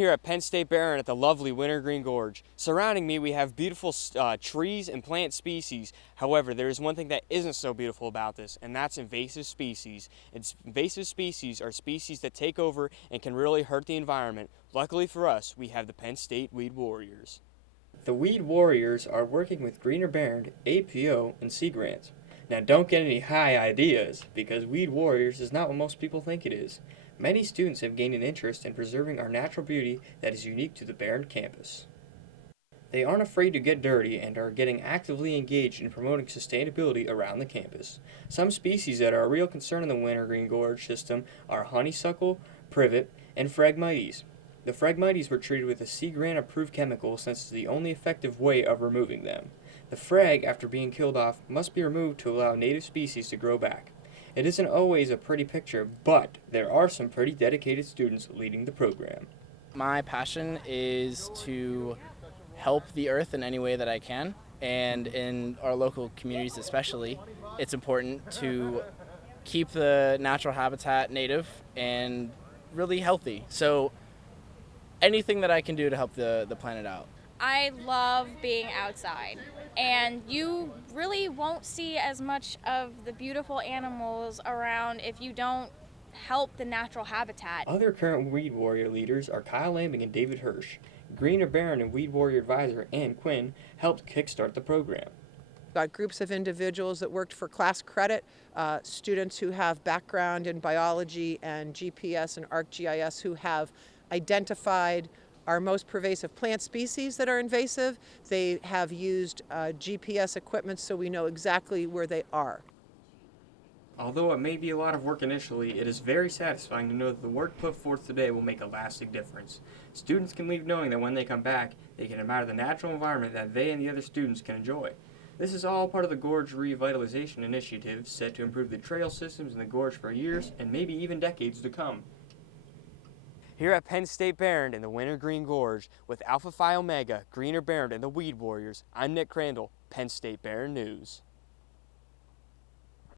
Here at Penn State Behrend at the lovely Wintergreen Gorge. Surrounding me we have beautiful trees and plant species. However, there is one thing that isn't so beautiful about this, and that's invasive species. Invasive species are species that take over and can really hurt the environment. Luckily for us, we have the Penn State Weed Warriors. The Weed Warriors are working with Greener Behrend, APO, and Sea Grants. Now don't get any high ideas, because Weed Warriors is not what most people think it is. Many students have gained an interest in preserving our natural beauty that is unique to the Behrend campus. They aren't afraid to get dirty and are getting actively engaged in promoting sustainability around the campus. Some species that are a real concern in the Wintergreen Gorge system are honeysuckle, privet, and phragmites. The phragmites were treated with a Sea Grant approved chemical since it's the only effective way of removing them. The frag, after being killed off, must be removed to allow native species to grow back. It isn't always a pretty picture, but there are some pretty dedicated students leading the program. My passion is to help the earth in any way that I can, and in our local communities especially, it's important to keep the natural habitat native and really healthy. So anything that I can do to help the planet out. I love being outside, and you really won't see as much of the beautiful animals around if you don't help the natural habitat. Other current Weed Warrior leaders are Kyle Lambing and David Hirsch. Greener Behrend and Weed Warrior advisor Ann Quinn helped kickstart the program. Got groups of individuals that worked for class credit, students who have background in biology and GPS and ArcGIS who have identified our most pervasive plant species that are invasive. They have used GPS equipment so we know exactly where they are. Although it may be a lot of work initially, it is very satisfying to know that the work put forth today will make a lasting difference. Students can leave knowing that when they come back, they can admire the natural environment that they and the other students can enjoy. This is all part of the Gorge Revitalization Initiative, set to improve the trail systems in the gorge for years and maybe even decades to come. Here at Penn State Behrend in the Wintergreen Gorge, with Alpha Phi Omega, Greener Behrend, and the Weed Warriors, I'm Nick Crandall, Penn State Behrend News.